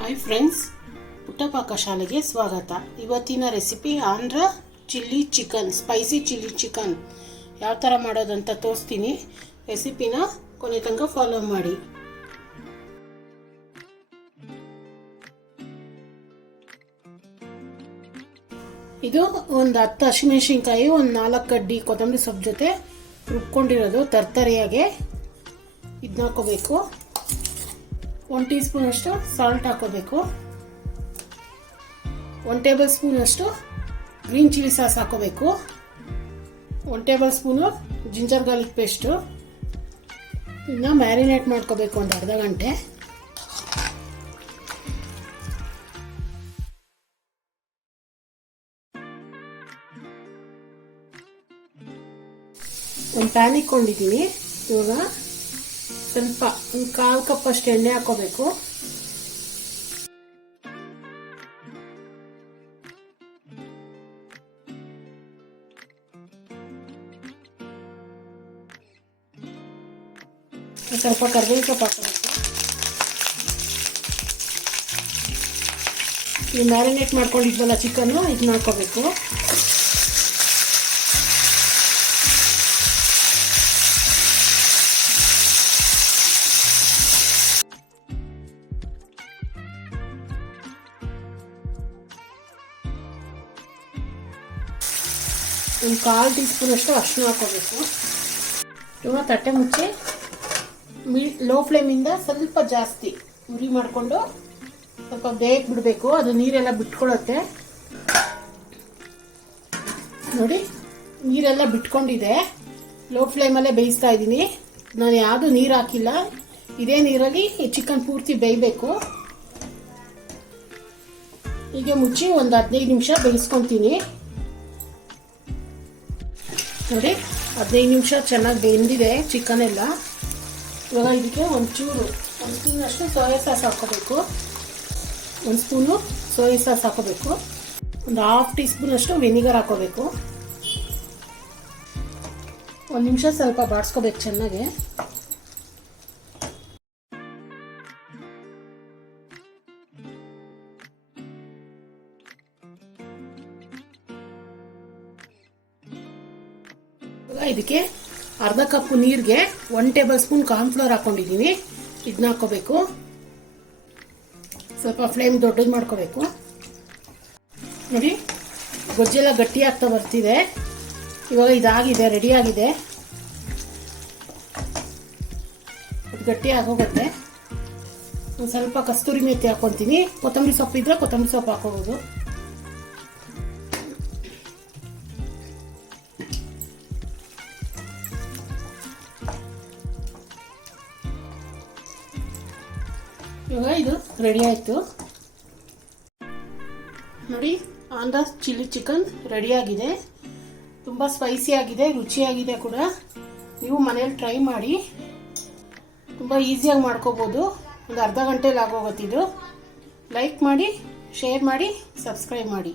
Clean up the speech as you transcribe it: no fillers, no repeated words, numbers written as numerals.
Hi friends, ಪುಟ್ಟಪಾಕ ಶಾಲೆಗೆ ಸ್ವಾಗತ. ಇವತ್ತಿನ recipe Andhra chilli chicken, spicy chilli chicken ಯಾವ ಥರ ಮಾಡೋದಂತ ತೋರಿಸ್ತೀನಿ. ರೆಸಿಪಿನ ಕೊನೆ ತನಕ ಫಾಲೋ ಮಾಡಿ. ಇದು ಒಂದು 10 ಹಸಿಮೆಣಸಿನ್ಕಾಯಿ, ಒಂದು 4 ಕಡ್ಡಿ ಕೊತ್ತಂಬರಿ ಸೊಪ್ಪು ಜೊತೆ ರುಬ್ಕೊಂಡಿರೋದು ತರ್ತರಿಯಾಗೆ ಇದನ್ನ ಹಾಕೋಬೇಕು. 1 ಟೀ ಸ್ಪೂನ್ ಅಷ್ಟು ಸಾಲ್ಟ್ ಹಾಕೋಬೇಕು. 1 ಟೇಬಲ್ ಸ್ಪೂನ್ ಅಷ್ಟು ಗ್ರೀನ್ ಚಿಲ್ಲಿ ಸಾಸ್ ಹಾಕೋಬೇಕು. 1 table spoon ginger garlic paste. ಇದನ್ನ ಮ್ಯಾರಿನೇಟ್ ಮಾಡ್ಕೋಬೇಕು ಒಂದು ಅರ್ಧ ಗಂಟೆ. ಒಂದು ಪ್ಯಾನ್ ಇಟ್ಕೊಂಡಿದ್ದೀನಿ. ಇವಾಗ ಸ್ವಲ್ಪ ಒಂದು 1/4 ಕಪ್ ಅಷ್ಟು ಎಣ್ಣೆ ಹಾಕೋಬೇಕು. ಸ್ವಲ್ಪ ಕರಿಬೇವು ಸೊಪ್ಪು ಹಾಕೋಬೇಕು. ಈ ಮ್ಯಾರಿನೇಟ್ ಮಾಡ್ಕೊಂಡಿದ್ವಲ್ಲ ಚಿಕನ್ನು, ಇದನ್ನ ಹಾಕೋಬೇಕು. ಒಂದು 1/4 ಟೀ ಸ್ಪೂನ್ ಅಷ್ಟು ಅರಿಶಿನ ಹಾಕೋಬೇಕು. ಇವಾಗ ತಟ್ಟೆ ಮುಚ್ಚಿ ಲೋ ಫ್ಲೇಮಿಂದ ಸ್ವಲ್ಪ ಜಾಸ್ತಿ ಉರಿ ಮಾಡಿಕೊಂಡು ಸ್ವಲ್ಪ ಬೇಯಕ್ಕೆ ಬಿಡಬೇಕು. ಅದು ನೀರೆಲ್ಲ ಬಿಟ್ಕೊಳ್ಳುತ್ತೆ. ನೋಡಿ, ನೀರೆಲ್ಲ ಬಿಟ್ಕೊಂಡಿದೆ. ಲೋ ಫ್ಲೇಮಲ್ಲೇ ಬೇಯಿಸ್ತಾ ಇದ್ದೀನಿ. ನಾನು ಯಾವುದು ನೀರು ಹಾಕಿಲ್ಲ. ಇದೇ ನೀರಲ್ಲಿ ಚಿಕನ್ ಪೂರ್ತಿ ಬೇಯಬೇಕು. ಹೀಗೆ ಮುಚ್ಚಿ ಒಂದು 15 ನಿಮಿಷ ಬೇಯಿಸ್ಕೊತೀನಿ. ನೋಡಿ, 15 ನಿಮಿಷ ಚೆನ್ನಾಗಿ ಬೆಂದಿದೆ ಚಿಕನ್ ಎಲ್ಲ. ಇವಾಗ ಇದಕ್ಕೆ ಒಂದು ಸ್ಪೂನಷ್ಟು ಸೋಯಾ ಸಾಸ್ ಹಾಕೋಬೇಕು. 1 ಸ್ಪೂನು ಸೋಯಾ ಸಾಸ್ ಹಾಕೋಬೇಕು. ಒಂದು 1/2 ಟೀ ಸ್ಪೂನ್ ಅಷ್ಟು ವೆನಿಗರ್ ಹಾಕೋಬೇಕು. 1 ನಿಮಿಷ ಸ್ವಲ್ಪ ಬಾಡಿಸ್ಕೋಬೇಕು ಚೆನ್ನಾಗಿ. ಇದಕ್ಕೆ ಅರ್ಧ ಕಪ್ ನೀರಿಗೆ 1 ಟೇಬಲ್ ಸ್ಪೂನ್ ಕಾರ್ನ್ಫ್ಲೋರ್ ಹಾಕೊಂಡಿದ್ದೀನಿ. ಇದನ್ನ ಹಾಕೋಬೇಕು. ಸ್ವಲ್ಪ ಫ್ಲೇಮ್ ದೊಡ್ಡದು ಮಾಡ್ಕೋಬೇಕು. ನೋಡಿ, ಗೊಜ್ಜೆಲ್ಲ ಗಟ್ಟಿ ಆಗ್ತಾ ಬರ್ತಿದೆ. ಇವಾಗ ಇದಾಗಿದೆ, ರೆಡಿ ಆಗಿದೆ. ಅದು ಗಟ್ಟಿ ಆಗೋಗುತ್ತೆ. ಒಂದು ಸ್ವಲ್ಪ ಕಸ್ತೂರಿ ಮೆಥಿ ಹಾಕೊತೀನಿ. ಕೊತ್ತಂಬರಿ ಸೊಪ್ಪು ಇದ್ರೆ ಕೊತ್ತಂಬರಿ ಸೊಪ್ಪು ಹಾಕೋಬೋದು. ಇವಾಗ ಇದು ರೆಡಿ ಆಯಿತು. ನೋಡಿ, ಆಂಧ್ರ ಚಿಲ್ಲಿ ಚಿಕನ್ ರೆಡಿಯಾಗಿದೆ. ತುಂಬ ಸ್ಪೈಸಿ ಆಗಿದೆ, ರುಚಿಯಾಗಿದೆ ಕೂಡ. ನೀವು ಮನೇಲಿ ಟ್ರೈ ಮಾಡಿ. ತುಂಬ ಈಸಿಯಾಗಿ ಮಾಡ್ಕೋಬೋದು. ಒಂದು ಅರ್ಧ ಗಂಟೆಲಿ ಆಗೋಗುತ್ತಿದ್ದು. ಲೈಕ್ ಮಾಡಿ, ಶೇರ್ ಮಾಡಿ, ಸಬ್ಸ್ಕ್ರೈಬ್ ಮಾಡಿ.